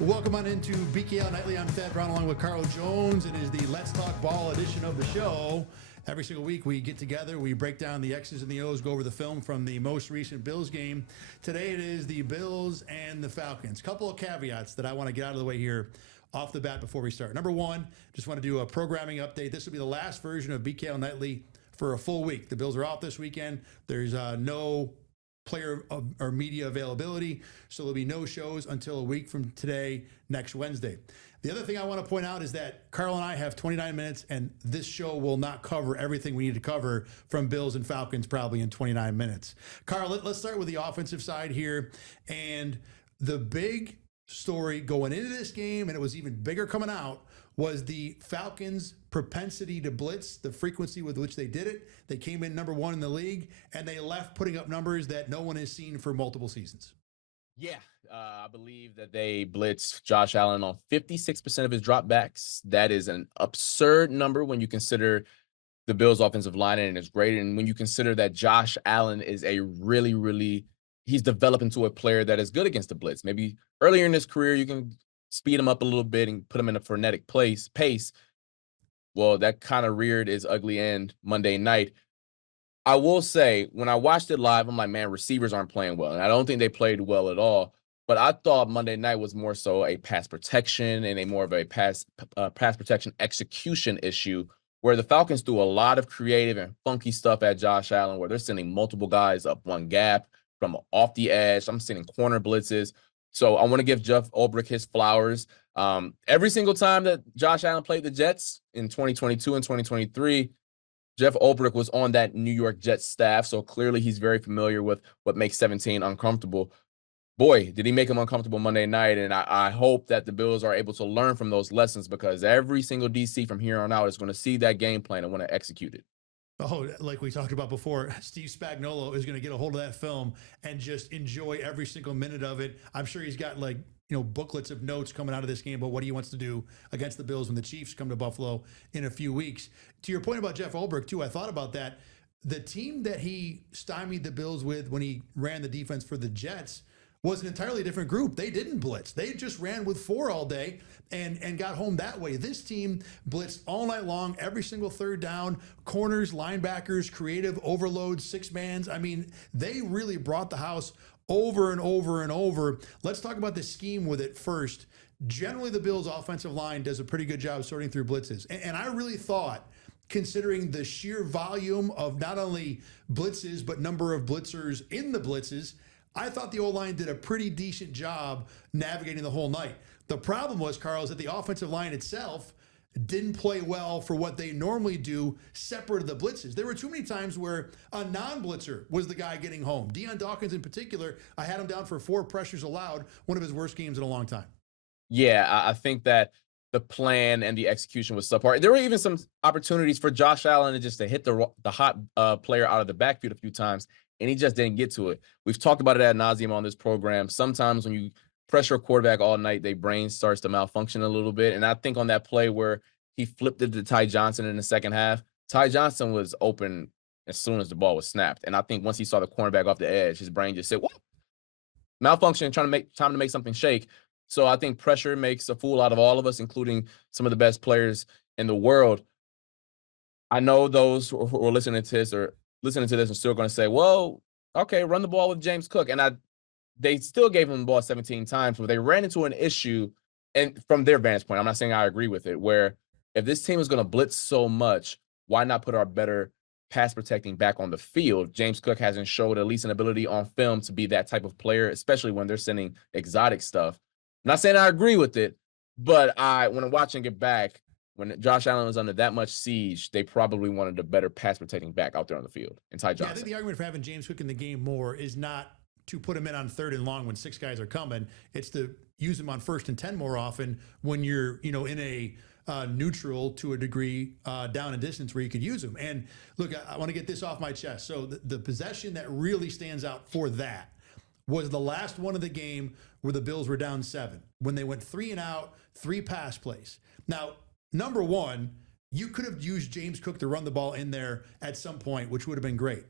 Welcome on into BKL Nightly. I'm Thad Brown along with Carl Jones. It is the Let's Talk Ball edition of the show. Every single week we get together, we break down the X's and the O's, go over the film from the most recent Bills game. Today it is the Bills and the Falcons. Couple of caveats that I want to get out of the way here off the bat before we start. Number one, just want to do a programming update. This will be the last version of BKL Nightly for a full week. The Bills are off this weekend. There's no player or media availability, so there'll be no shows until a week from today, next Wednesday. The other thing I want to point out is that Carl and I have 29 minutes, and this show will not cover everything we need to cover from Bills and Falcons probably in 29 minutes. Carl, let's start with the offensive side here. And the big story going into this game, and it was even bigger coming out, was the Falcons' propensity to blitz, the frequency with which they did it. They came in number one in the league, and they left putting up numbers that no one has seen for multiple seasons. Yeah, I believe that they blitzed Josh Allen on 56% of his dropbacks. That is an absurd number when you consider the Bills' offensive line, and it's great. And when you consider that Josh Allen is a he's developed into a player that is good against the blitz. Maybe earlier in his career, you can speed him up a little bit and put him in a frenetic pace. Well, that kind of reared its ugly end Monday night. I will say, when I watched it live, I'm like, man, receivers aren't playing well. And I don't think they played well at all. But I thought Monday night was more so a pass protection and a more of a pass protection execution issue, where the Falcons threw a lot of creative and funky stuff at Josh Allen, where they're sending multiple guys up one gap from off the edge. I'm sending corner blitzes. So I want to give Jeff Ulbrich his flowers. Every single time that Josh Allen played the Jets in 2022 and 2023, Jeff Ulbrich was on that New York Jets staff, so clearly he's very familiar with what makes 17 uncomfortable. Boy, did he make him uncomfortable Monday night, and I hope that the Bills are able to learn from those lessons, because every single DC from here on out is going to see that game plan and want to execute it. Oh, like we talked about before, Steve Spagnuolo is going to get a hold of that film and just enjoy every single minute of it. I'm sure he's got booklets of notes coming out of this game about what he wants to do against the Bills when the Chiefs come to Buffalo in a few weeks. To your point about Jeff Ulbrich, too, I thought about that. The team that he stymied the Bills with when he ran the defense for the Jets was an entirely different group. They didn't blitz. They just ran with four all day and got home that way. This team blitzed all night long, every single third down, corners, linebackers, creative overloads, six-mans. I mean, they really brought the house over and over and over. Let's talk about the scheme with it first. Generally, the Bills' offensive line does a pretty good job sorting through blitzes. And I really thought, considering the sheer volume of not only blitzes, but number of blitzers in the blitzes, I thought the O-line did a pretty decent job navigating the whole night. The problem was, Carl, is that the offensive line itself didn't play well for what they normally do separate of the blitzes. There were too many times where a non-blitzer was the guy getting home. Deion Dawkins in particular, I had him down for 4 pressures allowed, one of his worst games in a long time. Yeah, I think that the plan and the execution was subpar. There were even some opportunities for Josh Allen to hit the hot player out of the backfield a few times, and he just didn't get to it. We've talked about it ad nauseum on this program. Sometimes when you pressure a quarterback all night, their brain starts to malfunction a little bit. And I think on that play where he flipped it to Ty Johnson in the second half, Ty Johnson was open as soon as the ball was snapped. And I think once he saw the cornerback off the edge, his brain just said, "What? Malfunction, time to make something shake." So I think pressure makes a fool out of all of us, including some of the best players in the world. I know those who are listening to this are still going to say, well, okay, run the ball with James Cook. And they still gave him the ball 17 times, but they ran into an issue. And from their vantage point, I'm not saying I agree with it, where if this team is going to blitz so much, why not put our better pass protecting back on the field? James Cook hasn't showed at least an ability on film to be that type of player, especially when they're sending exotic stuff. I'm not saying I agree with it, but when I'm watching it back, when Josh Allen was under that much siege, they probably wanted a better pass protecting back out there on the field. And Ty Johnson. Yeah, I think the argument for having James Cook in the game more is not to put him in on 3rd and long when 6 guys are coming. It's to use him on 1st and 10 more often when you're, in a neutral to a degree down in distance where you could use him. And look, I want to get this off my chest. So the possession that really stands out for that was the last one of the game where the Bills were down 7, when they went 3 and out, 3 pass plays. Now, number one, you could have used James Cook to run the ball in there at some point, which would have been great.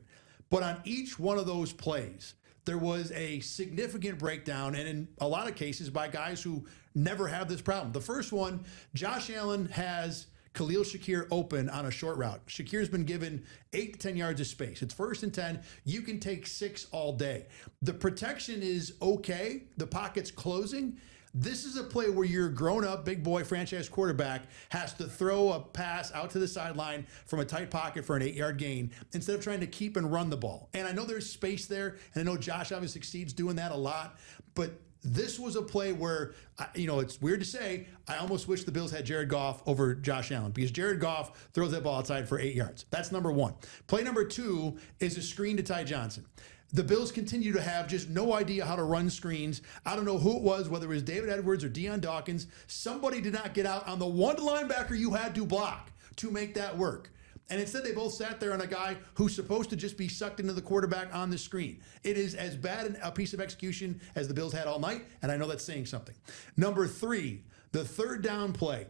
But on each one of those plays, there was a significant breakdown, and in a lot of cases by guys who never have this problem. The first one, Josh Allen has Khalil Shakir open on a short route. Shakir's been given 8 to 10 yards of space. It's 1st and 10. You can take 6 all day. The protection is okay. The pocket's closing. This is a play where your grown-up, big boy franchise quarterback has to throw a pass out to the sideline from a tight pocket for an 8-yard gain instead of trying to keep and run the ball. And I know there's space there, and I know Josh obviously succeeds doing that a lot, but this was a play where, it's weird to say, I almost wish the Bills had Jared Goff over Josh Allen, because Jared Goff throws that ball outside for 8 yards. That's number one. Play number 2 is a screen to Ty Johnson. The Bills continue to have just no idea how to run screens. I don't know who it was, whether it was David Edwards or Deion Dawkins. Somebody did not get out on the one linebacker you had to block to make that work. And instead, they both sat there on a guy who's supposed to just be sucked into the quarterback on the screen. It is as bad a piece of execution as the Bills had all night, and I know that's saying something. Number 3, the third down play.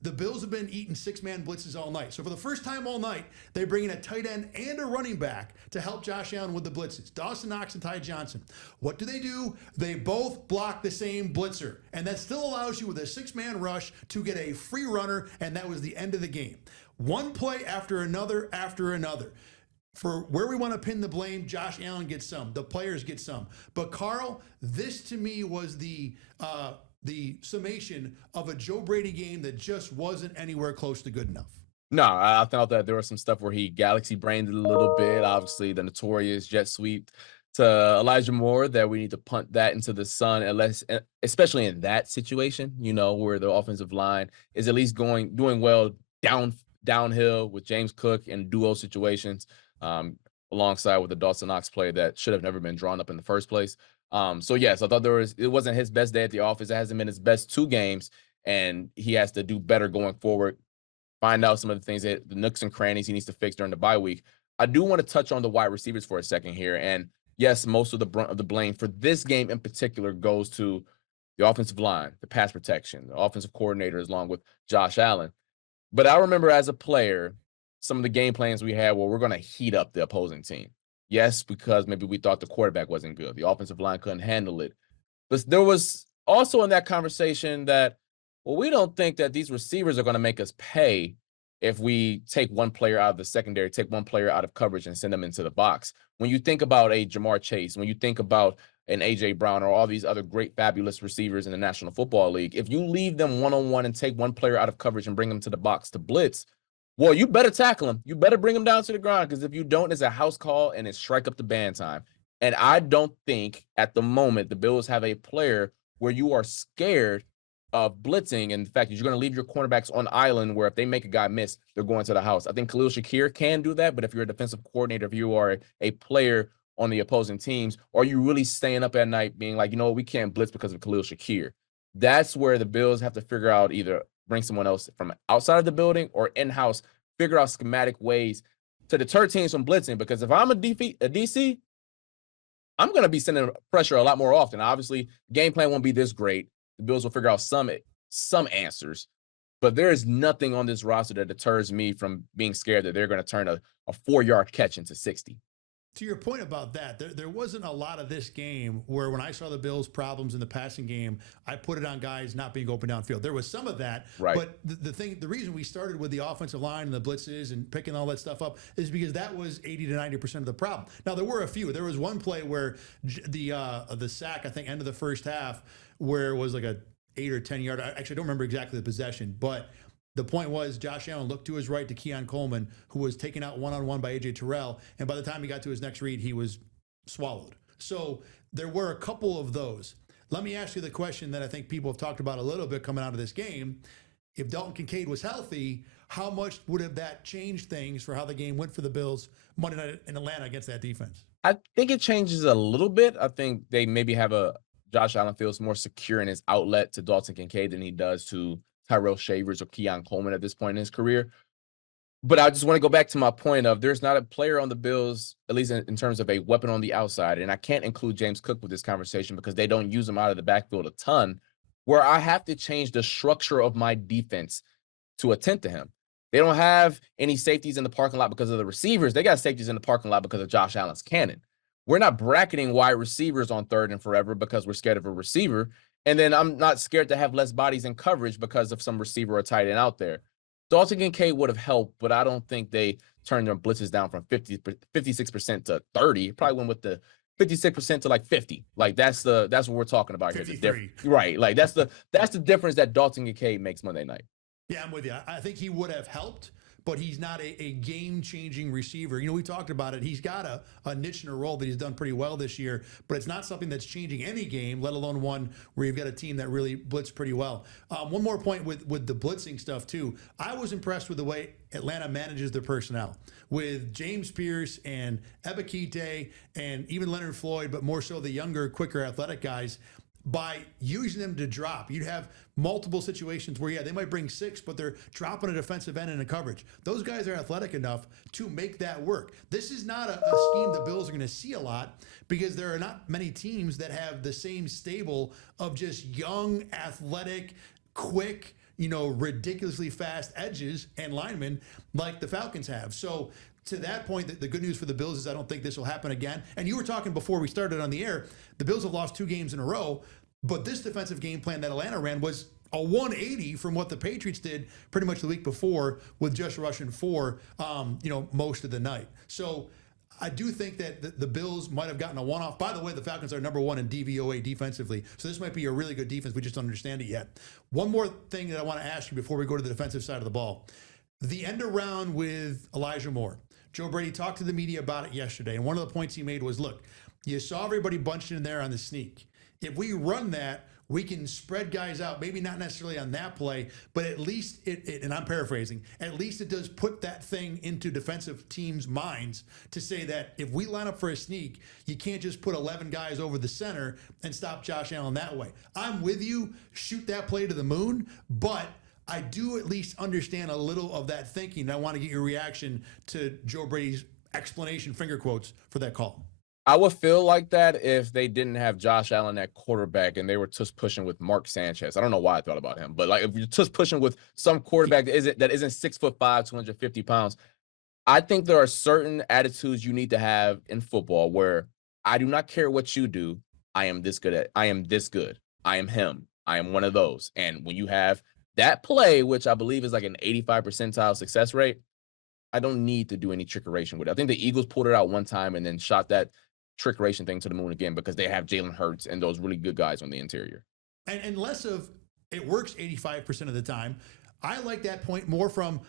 The Bills have been eating 6-man blitzes all night. So for the first time all night, they bring in a tight end and a running back to help Josh Allen with the blitzes. Dawson Knox and Ty Johnson. What do? They both block the same blitzer. And that still allows you with a 6-man rush to get a free runner, and that was the end of the game. One play after another after another. For where we want to pin the blame, Josh Allen gets some. The players get some. But Carl, this to me was the summation of a Joe Brady game that just wasn't anywhere close to good enough. No, I thought that there was some stuff where he galaxy brained it a little bit. Obviously, the notorious jet sweep to Elijah Moore that we need to punt that into the sun, especially in that situation, where the offensive line is at least doing well downhill with James Cook in duo situations, alongside with the Dawson Knox play that should have never been drawn up in the first place. So yes, I thought it wasn't his best day at the office. It hasn't been his best 2 games, and he has to do better going forward. Find out some of the things the nooks and crannies he needs to fix during the bye week. I do want to touch on the wide receivers for a second here. And yes, most of the brunt of the blame for this game in particular goes to the offensive line, the pass protection, the offensive coordinators, along with Josh Allen. But I remember as a player, some of the game plans we had where we're going to heat up the opposing team. Yes, because maybe we thought the quarterback wasn't good. The offensive line couldn't handle it. But there was also in that conversation that, we don't think that these receivers are going to make us pay if we take one player out of the secondary, take one player out of coverage and send them into the box. When you think about a Jamar Chase, when you think about an A.J. Brown or all these other great, fabulous receivers in the National Football League, if you leave them one-on-one and take one player out of coverage and bring them to the box to blitz, well, you better tackle him. You better bring him down to the ground, because if you don't, it's a house call and it's strike up the band time. And I don't think at the moment the Bills have a player where you are scared of blitzing, and the fact that you're going to leave your cornerbacks on island where if they make a guy miss, they're going to the house. I think Khalil Shakir can do that, but if you're a defensive coordinator, if you are a player on the opposing teams, are you really staying up at night being like, we can't blitz because of Khalil Shakir? That's where the Bills have to figure out, either bring someone else from outside of the building or in-house, figure out schematic ways to deter teams from blitzing. Because if I'm a DC, I'm going to be sending pressure a lot more often. Obviously, game plan won't be this great. The Bills will figure out some answers, but there is nothing on this roster that deters me from being scared that they're going to turn a 4-yard catch into 60. To your point about that, there wasn't a lot of this game where when I saw the Bills' problems in the passing game, I put it on guys not being open downfield. There was some of that, right. But the reason we started with the offensive line and the blitzes and picking all that stuff up is because that was 80 to 90% of the problem. Now, there were a few. There was one play where the sack, I think, end of the first half, where it was like a 8 or 10 yard. I actually don't remember exactly the possession, but the point was Josh Allen looked to his right to Keon Coleman, who was taken out one-on-one by A.J. Terrell, and by the time he got to his next read, he was swallowed. So there were a couple of those. Let me ask you the question that I think people have talked about a little bit coming out of this game. If Dalton Kincaid was healthy, how much would have that changed things for how the game went for the Bills Monday night in Atlanta against that defense? I think it changes a little bit. I think they maybe have Josh Allen feels more secure in his outlet to Dalton Kincaid than he does to Tyrell Shavers or Keon Coleman at this point in his career. But I just want to go back to my point of there's not a player on the Bills, at least in terms of a weapon on the outside, and I can't include James Cook with this conversation because they don't use him out of the backfield a ton, where I have to change the structure of my defense to attend to him. They don't have any safeties in the parking lot because of the receivers. They got safeties in the parking lot because of Josh Allen's cannon. we're not bracketing wide receivers on third and forever because we're scared of a receiver. And then I'm not scared to have less bodies in coverage because of some receiver or tight end out there. Dalton Kincaid would have helped, but I don't think they turned their blitzes down from 56% to 30. Probably went with the 56% to like 50. Like that's what we're talking about here. 53. Right. Like that's the difference that Dalton Kincaid makes Monday night. Yeah, I'm with you. I think he would have helped, but he's not a game-changing receiver. We talked about it. He's got a niche and a role that he's done pretty well this year, but it's not something that's changing any game, let alone one where you've got a team that really blitzed pretty well. One more point with the blitzing stuff, too. I was impressed with the way Atlanta manages their personnel with James Pierce and Ebikite and even Leonard Floyd, but more so the younger, quicker, athletic guys. By using them to drop, you'd have multiple situations where, they might bring 6, but they're dropping a defensive end in a coverage. Those guys are athletic enough to make that work. This is not a scheme the Bills are going to see a lot because there are not many teams that have the same stable of just young, athletic, quick, ridiculously fast edges and linemen like the Falcons have. So to that point, the good news for the Bills is I don't think this will happen again. And you were talking before we started on the air, the Bills have lost 2 games in a row, but this defensive game plan that Atlanta ran was a 180 from what the Patriots did pretty much the week before with just rushing 4, most of the night. So I do think that the Bills might have gotten a one-off. By the way, the Falcons are number 1 in DVOA defensively, so this might be a really good defense. We just don't understand it yet. One more thing that I want to ask you before we go to the defensive side of the ball. The end around with Elijah Moore. Joe Brady talked to the media about it yesterday, and one of the points he made was, look, you saw everybody bunched in there on the sneak. If we run that, we can spread guys out, maybe not necessarily on that play, but at least and I'm paraphrasing, at least it does put that thing into defensive teams' minds to say that if we line up for a sneak, you can't just put 11 guys over the center and stop Josh Allen that way. I'm with you, shoot that play to the moon, but I do at least understand a little of that thinking. I want to get your reaction to Joe Brady's explanation, finger quotes, for that call. I would feel like that if they didn't have Josh Allen at quarterback and they were just pushing with Mark Sanchez. I don't know why I thought about him, but like if you're just pushing with some quarterback that isn't 6'5", 250 pounds, I think there are certain attitudes you need to have in football where I do not care what you do. I am this good. I am him. I am one of those. And when you have that play, which I believe is like an 85 percentile success rate, I don't need to do any trickeration with it. I think the Eagles pulled it out one time and then shot that trickeration thing to the moon again because they have Jalen Hurts and those really good guys on the interior. And less of it works 85% of the time. I like that point more from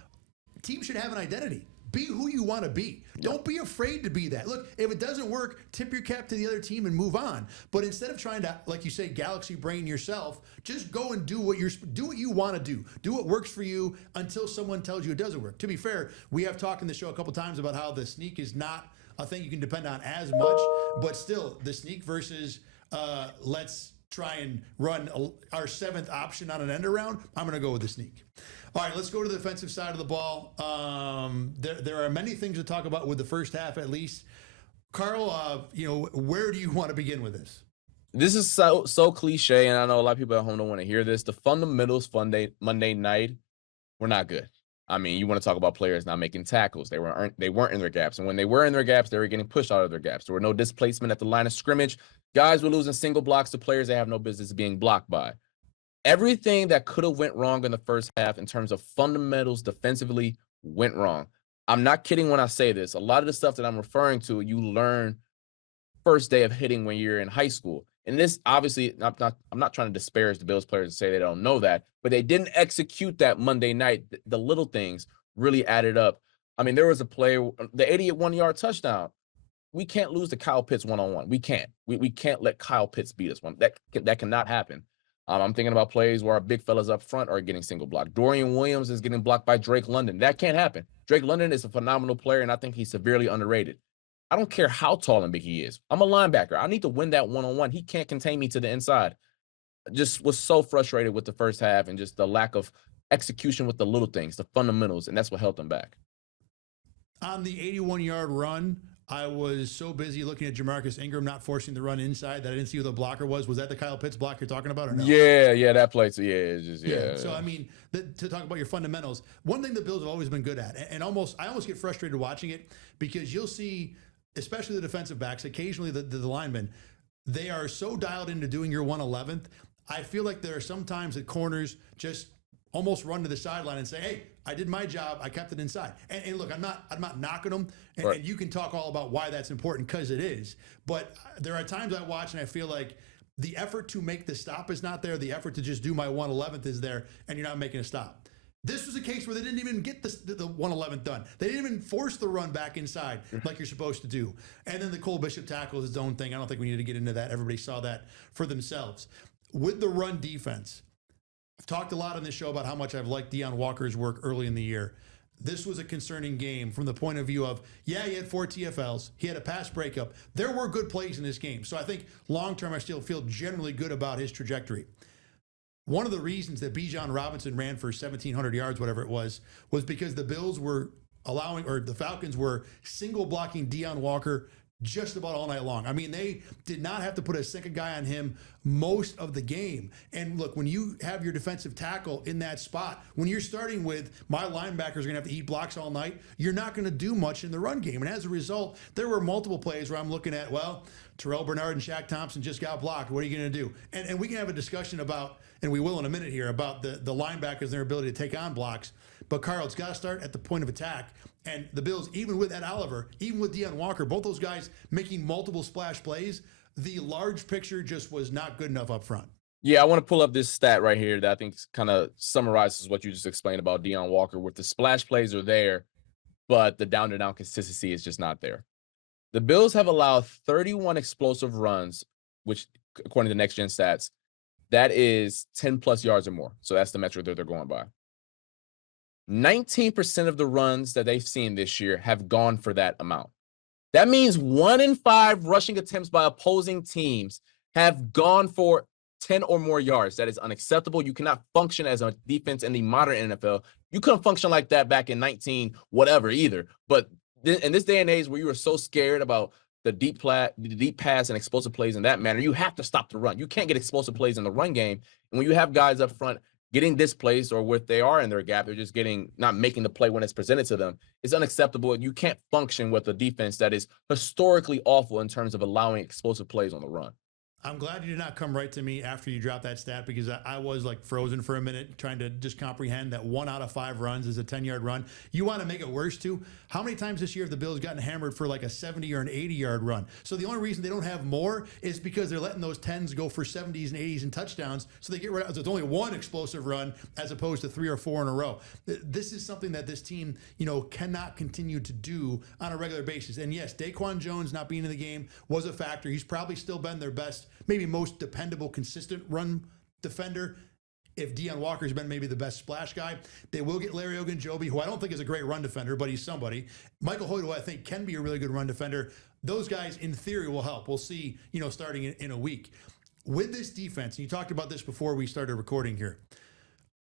teams should have an identity. Be who you want to be. Don't be afraid to be that. Look, if it doesn't work, tip your cap to the other team and move on. But instead of trying to, like you say, galaxy brain yourself, just go and do what you want to do. Do what works for you until someone tells you it doesn't work. To be fair, we have talked in the show a couple times about how the sneak is not a thing you can depend on as much, but still, the sneak versus let's try and run our 7th option on an end around, I'm going to go with the sneak. All right, let's go to the defensive side of the ball. There are many things to talk about with the first half, at least. Carl, where do you want to begin with this? This is so cliche, and I know a lot of people at home don't want to hear this. The fundamentals Monday night were not good. I mean, you want to talk about players not making tackles. They weren't in their gaps. And when they were in their gaps, they were getting pushed out of their gaps. There were no displacement at the line of scrimmage. Guys were losing single blocks to players they have no business being blocked by. Everything that could have went wrong in the first half in terms of fundamentals defensively went wrong. I'm not kidding when I say this. A lot of the stuff that I'm referring to, you learn first day of hitting when you're in high school. And this, obviously, I'm not trying to disparage the Bills players and say they don't know that, but they didn't execute that Monday night. The little things really added up. I mean, there was a play, the 81-yard touchdown. We can't lose to Kyle Pitts one-on-one. We can't. We can't let Kyle Pitts beat us. That cannot happen. I'm thinking about plays where our big fellas up front are getting single blocked. Dorian Williams is getting blocked by Drake London. That can't happen. Drake London is a phenomenal player, and I think he's severely underrated. I don't care how tall and big he is. I'm a linebacker. I need to win that one-on-one. He can't contain me to the inside. Just was so frustrated with the first half and just the lack of execution with the little things, the fundamentals, and that's what held them back. On the 81-yard run, I was so busy looking at Jamarcus Ingram not forcing the run inside that I didn't see who the blocker was. Was that the Kyle Pitts block you're talking about or no? Yeah, that play. So, it's just, yeah. So, I mean, to talk about your fundamentals, one thing the Bills have always been good at, and I almost get frustrated watching it because you'll see especially the defensive backs, occasionally the linemen, they are so dialed into doing your 111th. I feel like there are some times that corners just almost run to the sideline and say, "Hey, I did my job. I kept it inside." And look, I'm not knocking them. And you can talk all about why that's important, because it is. But there are times I watch and I feel like the effort to make the stop is not there. The effort to just do my 111th is there, and you're not making a stop. This was a case where they didn't even get the 111th done. They didn't even force the run back inside like you're supposed to do. And then the Cole Bishop tackle is his own thing. I don't think we need to get into that. Everybody saw that for themselves. With the run defense, I've talked a lot on this show about how much I've liked Deion Walker's work early in the year. This was a concerning game from the point of view of, yeah, he had 4 TFLs. He had a pass breakup. There were good plays in this game. So I think long-term, I still feel generally good about his trajectory. One of the reasons that Bijan Robinson ran for 1,700 yards, whatever it was because the Bills were allowing, or the Falcons were single blocking Deion Walker just about all night long. I mean, they did not have to put a second guy on him most of the game. And look, when you have your defensive tackle in that spot, when you're starting with my linebackers are going to have to eat blocks all night, you're not going to do much in the run game. And as a result, there were multiple plays where I'm looking at, well, Terrell Bernard and Shaq Thompson just got blocked. What are you going to do? And we can have a discussion about, and we will in a minute here, about the linebackers and their ability to take on blocks. But Carl, it's got to start at the point of attack. And the Bills, even with Ed Oliver, even with Deion Walker, both those guys making multiple splash plays, the large picture just was not good enough up front. Yeah, I want to pull up this stat right here that I think kind of summarizes what you just explained about Deion Walker, with the splash plays are there, but the down-to-down consistency is just not there. The Bills have allowed 31 explosive runs, which, according to Next Gen Stats, that is 10-plus yards or more. So that's the metric that they're going by. 19% of the runs that they've seen this year have gone for that amount. That means 1 in 5 rushing attempts by opposing teams have gone for 10 or more yards. That is unacceptable. You cannot function as a defense in the modern NFL. You couldn't function like that back in 19 whatever either. But in this day and age where you are so scared about the deep pass and explosive plays in that manner, you have to stop the run. You can't get explosive plays in the run game. And when you have guys up front getting displaced, or what they are in their gap, they're just not making the play when it's presented to them, it's unacceptable. You can't function with a defense that is historically awful in terms of allowing explosive plays on the run. I'm glad you did not come right to me after you dropped that stat, because I was like frozen for a minute trying to just comprehend that 1 out of 5 runs is a 10-yard run. You want to make it worse too? How many times this year have the Bills gotten hammered for like a 70 or an 80-yard run? So the only reason they don't have more is because they're letting those 10s go for 70s and 80s and touchdowns. So they get rid of, there's only 1 explosive run as opposed to 3 or 4 in a row. This is something that this team, cannot continue to do on a regular basis. And yes, Daquan Jones not being in the game was a factor. He's probably still been their best, maybe most dependable, consistent run defender. If Deion Walker's been maybe the best splash guy, they will get Larry Ogunjobi, who I don't think is a great run defender, but he's somebody. Michael Hoyt, who I think can be a really good run defender. Those guys, in theory, will help. We'll see, starting in a week. With this defense, and you talked about this before we started recording here,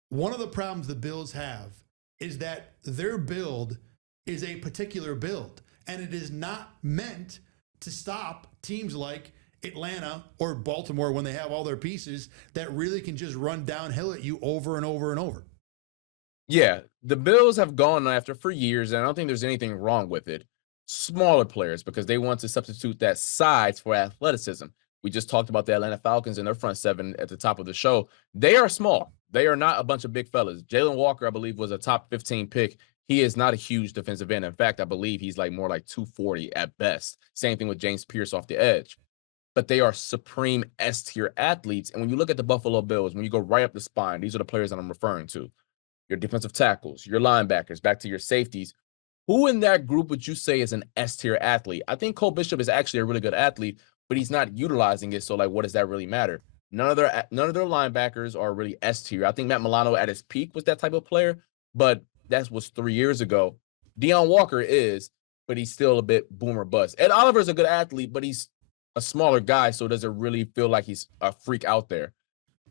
one of the problems the Bills have is that their build is a particular build, and it is not meant to stop teams like Atlanta or Baltimore when they have all their pieces that really can just run downhill at you over and over and over. Yeah, the Bills have gone after for years, and I don't think there's anything wrong with it, smaller players, because they want to substitute that size for athleticism. We just talked about the Atlanta Falcons and their front seven at the top of the show. They are small. They are not a bunch of big fellas. Jalen Walker, I believe, was a top 15 pick. He is not a huge defensive end. In fact, I believe he's more like 240 at best. Same thing with James Pierce off the edge. But they are supreme S-tier athletes. And when you look at the Buffalo Bills, when you go right up the spine, these are the players that I'm referring to. Your defensive tackles, your linebackers, back to your safeties. Who in that group would you say is an S-tier athlete? I think Cole Bishop is actually a really good athlete, but he's not utilizing it. So, what does that really matter? None of their linebackers are really S-tier. I think Matt Milano at his peak was that type of player, but that was 3 years ago. Deion Walker is, but he's still a bit boomer bust. Ed Oliver's a good athlete, but he's a smaller guy, so does it really feel like he's a freak out there?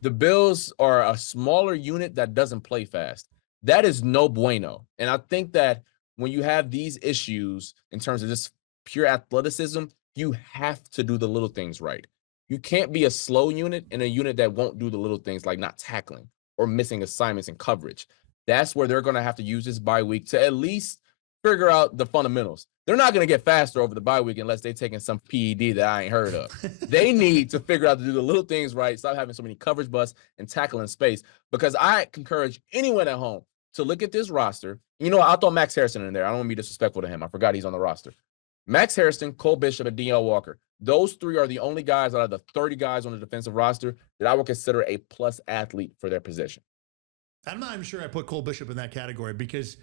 The Bills are a smaller unit that doesn't play fast. That is no bueno. And I think that when you have these issues in terms of just pure athleticism, you have to do the little things right. You can't be a slow unit and a unit that won't do the little things like not tackling or missing assignments and coverage. That's where they're going to have to use this bye week to at least figure out the fundamentals. They're not going to get faster over the bye week unless they're taking some PED that I ain't heard of. They need to figure out to do the little things right, stop having so many coverage busts and tackle in space, because I encourage anyone at home to look at this roster. You know, I'll throw Max Harrison in there. I don't want to be disrespectful to him. I forgot he's on the roster. Max Harrison, Cole Bishop, and D.L. Walker. Those three are the only guys out of the 30 guys on the defensive roster that I would consider a plus athlete for their position. I'm not even sure I put Cole Bishop in that category because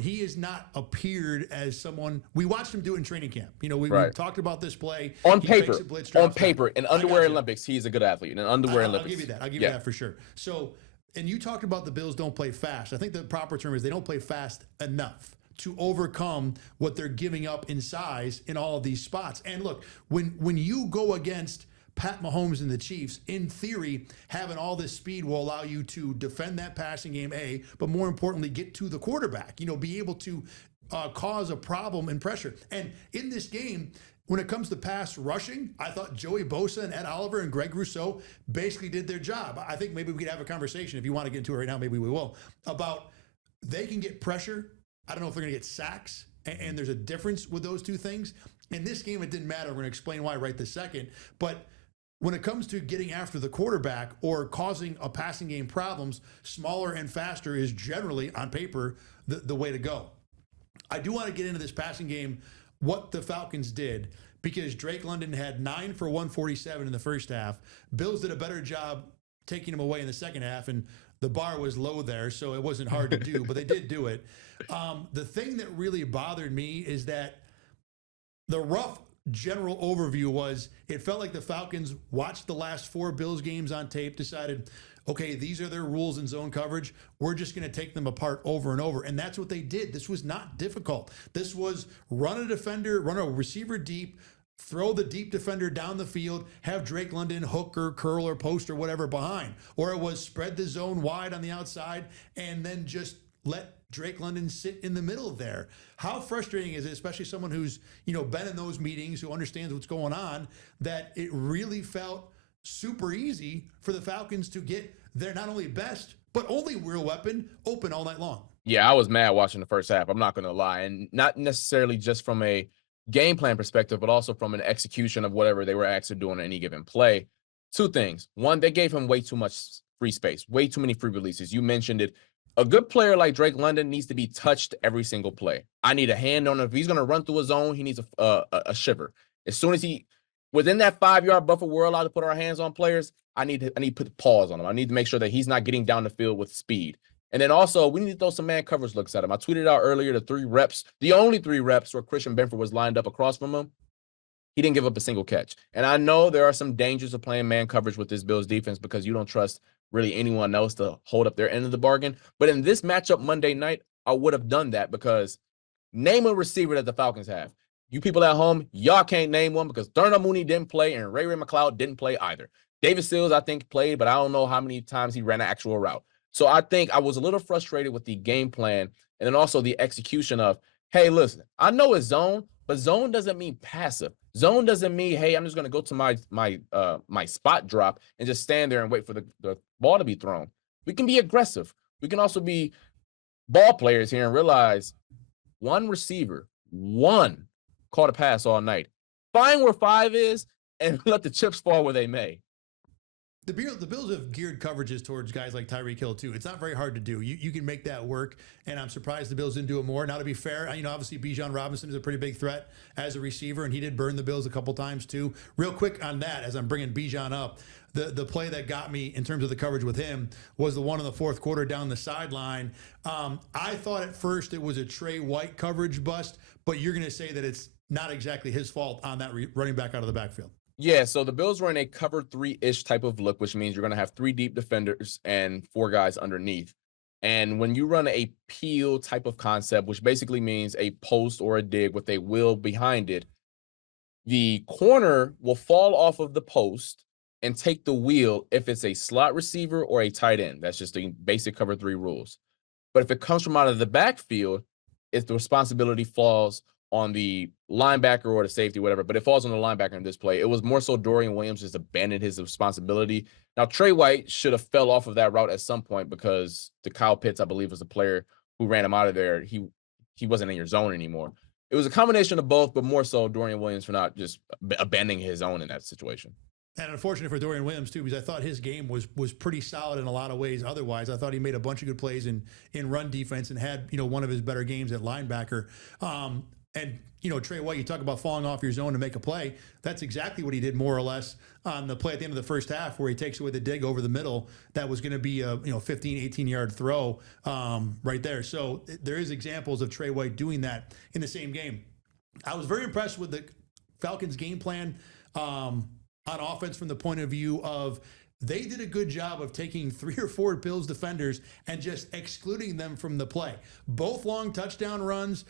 he has not appeared as someone. We watched him do it in training camp. You know, we talked about this play. On paper, in underwear Olympics, he's a good athlete. In underwear Olympics. I'll give you that. I'll give you that for sure. So, and you talked about the Bills don't play fast. I think the proper term is they don't play fast enough to overcome what they're giving up in size in all of these spots. And look, when you go against Pat Mahomes and the Chiefs, in theory, having all this speed will allow you to defend that passing game, but more importantly, get to the quarterback, you know, be able to cause a problem and pressure. And in this game, when it comes to pass rushing, I thought Joey Bosa and Ed Oliver and Greg Rousseau basically did their job. I think maybe we could have a conversation, if you want to get into it right now, maybe we will, about they can get pressure. I don't know if they're going to get sacks, and there's a difference with those two things. In this game, it didn't matter. We're going to explain why right this second. But when it comes to getting after the quarterback or causing a passing game problems, smaller and faster is generally, on paper, the way to go. I do want to get into this passing game, what the Falcons did, because Drake London had 9 for 147 in the first half. Bills did a better job taking him away in the second half, and the bar was low there, so it wasn't hard to do, but they did do it. The thing that really bothered me is that the rough general overview was it felt like the Falcons watched the last 4 Bills games on tape, decided, okay, these are their rules in zone coverage. We're just going to take them apart over and over. And that's what they did. This was not difficult. This was run a receiver deep, throw the deep defender down the field, have Drake London hook or curl or post or whatever behind. Or it was spread the zone wide on the outside and then just let Drake London sit in the middle there. How frustrating is it, especially someone who's, you know, been in those meetings, who understands what's going on, that it really felt super easy for the Falcons to get their not only best, but only real weapon open all night long. Yeah, I was mad watching the first half. I'm not going to lie. And not necessarily just from a game plan perspective, but also from an execution of whatever they were actually doing on any given play. 2 things. One, they gave him way too much free space, way too many free releases. You mentioned it. A good player like Drake London needs to be touched every single play. I need a hand on him. If he's going to run through a zone, he needs a shiver. As soon as within that 5-yard buffer, we're allowed to put our hands on players. I need to put pause on him. I need to make sure that he's not getting down the field with speed. And then also, we need to throw some man coverage looks at him. I tweeted out earlier the only 3 reps where Christian Benford was lined up across from him. He didn't give up a single catch. And I know there are some dangers of playing man coverage with this Bills defense because you don't trust really anyone else to hold up their end of the bargain. But in this matchup Monday night, I would have done that because name a receiver that the Falcons have. You people at home, y'all can't name one because Darnell Mooney didn't play and Ray McLeod didn't play either. David Sills, I think, played, but I don't know how many times he ran an actual route. So I think I was a little frustrated with the game plan and then also the execution of, hey, listen, I know it's zone, but zone doesn't mean passive. Zone doesn't mean, hey, I'm just going to go to my spot drop and just stand there and wait for the ball to be thrown. We can be aggressive. We can also be ball players here and realize one receiver, caught a pass all night. Find where 5 is and let the chips fall where they may. The Bills have geared coverages towards guys like Tyreek Hill, too. It's not very hard to do. You can make that work, and I'm surprised the Bills didn't do it more. Now, to be fair, you know, obviously Bijan Robinson is a pretty big threat as a receiver, and he did burn the Bills a couple times, too. Real quick on that, as I'm bringing Bijan up, the play that got me in terms of the coverage with him was the one in the fourth quarter down the sideline. I thought at first it was a Trey White coverage bust, but you're going to say that it's not exactly his fault on that running back out of the backfield. Yeah, so the Bills were in a cover 3-ish type of look, which means you're going to have 3 deep defenders and 4 guys underneath. And when you run a peel type of concept, which basically means a post or a dig with a wheel behind it, the corner will fall off of the post and take the wheel if it's a slot receiver or a tight end. That's just the basic cover 3 rules. But if it comes from out of the backfield, if the responsibility falls on the linebacker or the safety, whatever, but it falls on the linebacker in this play. It was more so Dorian Williams just abandoned his responsibility. Now, Trey White should have fell off of that route at some point because the Kyle Pitts, I believe, was the player who ran him out of there. He he wasn't in your zone anymore. It was a combination of both, but more so Dorian Williams for not just abandoning his own in that situation. And unfortunate for Dorian Williams, too, because I thought his game was pretty solid in a lot of ways. Otherwise, I thought he made a bunch of good plays in run defense and had, one of his better games at linebacker. And Trey White, you talk about falling off your zone to make a play. That's exactly what he did, more or less, on the play at the end of the first half where he takes away the dig over the middle. That was going to be a 15, 18-yard throw right there. So there is examples of Trey White doing that in the same game. I was very impressed with the Falcons' game plan on offense from the point of view of they did a good job of taking 3 or 4 Bills defenders and just excluding them from the play. Both long touchdown runs.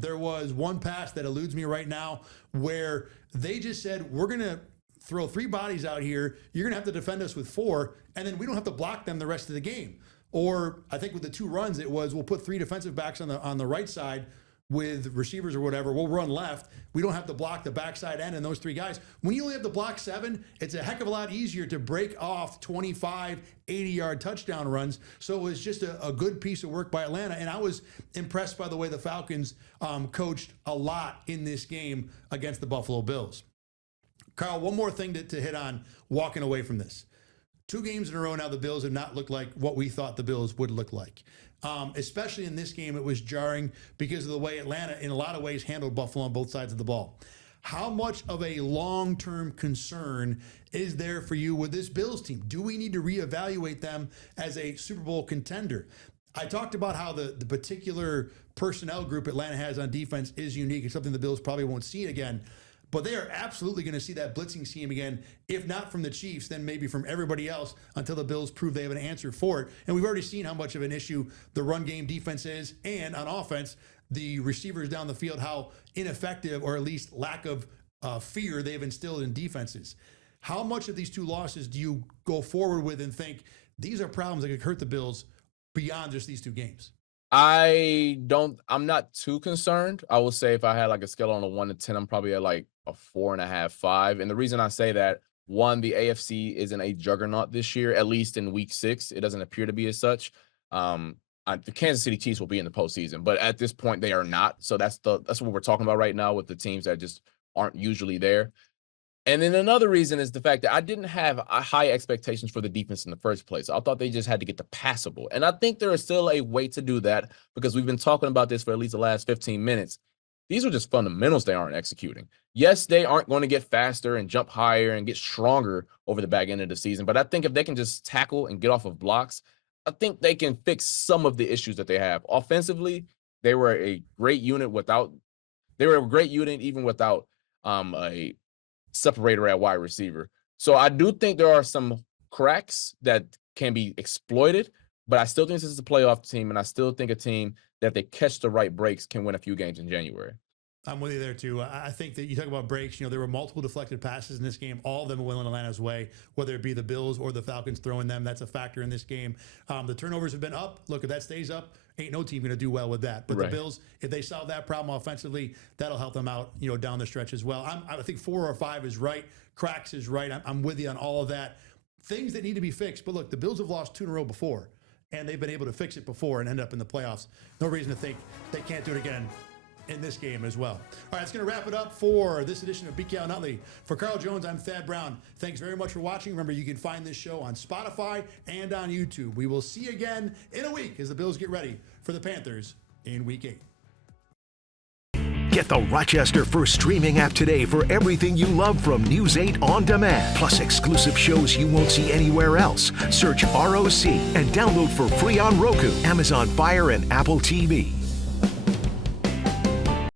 There was one pass that eludes me right now where they just said, we're going to throw 3 bodies out here. You're going to have to defend us with 4, and then we don't have to block them the rest of the game. Or I think with the 2 runs, it was we'll put 3 defensive backs on the right side with receivers or whatever. We'll run left. We don't have to block the backside end and those 3 guys. When you only have to block 7, it's a heck of a lot easier to break off 25, 80-yard touchdown runs. So it was just a good piece of work by Atlanta. And I was impressed by the way the Falcons coached a lot in this game against the Buffalo Bills. Carl, one more thing to hit on walking away from this. 2 games in a row now, the Bills have not looked like what we thought the Bills would look like. Especially in this game, it was jarring because of the way Atlanta, in a lot of ways, handled Buffalo on both sides of the ball. How much of a long-term concern is there for you with this Bills team? Do we need to reevaluate them as a Super Bowl contender? I talked about how the particular personnel group Atlanta has on defense is unique. It's something the Bills probably won't see again. But they are absolutely going to see that blitzing scheme again, if not from the Chiefs, then maybe from everybody else until the Bills prove they have an answer for it. And we've already seen how much of an issue the run game defense is, and on offense, the receivers down the field, how ineffective or at least lack of fear they've instilled in defenses. How much of these 2 losses do you go forward with and think these are problems that could hurt the Bills beyond just these 2 games? I'm not too concerned. I will say if I had like a scale on a 1 to 10, I'm probably at like a 4.5, 5. And the reason I say that, 1, the AFC isn't a juggernaut this year, at least in week 6. It doesn't appear to be as such. The Kansas City Chiefs will be in the postseason, but at this point they are not. So that's what we're talking about right now with the teams that just aren't usually there. And then another reason is the fact that I didn't have high expectations for the defense in the first place. I thought they just had to get to passable. And I think there is still a way to do that because we've been talking about this for at least the last 15 minutes. These are just fundamentals they aren't executing. Yes, they aren't going to get faster and jump higher and get stronger over the back end of the season. But I think if they can just tackle and get off of blocks, I think they can fix some of the issues that they have. Offensively, they were a great unit even without a separator at wide receiver. So I do think there are some cracks that can be exploited, but I still think this is a playoff team, and I still think a team that they catch the right breaks can win a few games in January. I'm with you there, too. I think that you talk about breaks. There were multiple deflected passes in this game. All of them went Atlanta's way, whether it be the Bills or the Falcons throwing them. That's a factor in this game. The turnovers have been up. Look, if that stays up, ain't no team going to do well with that. But The Bills, if they solve that problem offensively, that'll help them out, down the stretch as well. I think 4 or 5 is right. Cracks is right. I'm with you on all of that. Things that need to be fixed. But look, the Bills have lost 2 in a row before, and they've been able to fix it before and end up in the playoffs. No reason to think they can't do it again in this game as well. All right, that's going to wrap it up for this edition of BKL Nightly. For Carl Jones, I'm Thad Brown. Thanks very much for watching. Remember, you can find this show on Spotify and on YouTube. We will see you again in a week as the Bills get ready for the Panthers in Week 8. Get the Rochester First streaming app today for everything you love from News 8 on demand, plus exclusive shows you won't see anywhere else. Search ROC and download for free on Roku, Amazon Fire, and Apple TV.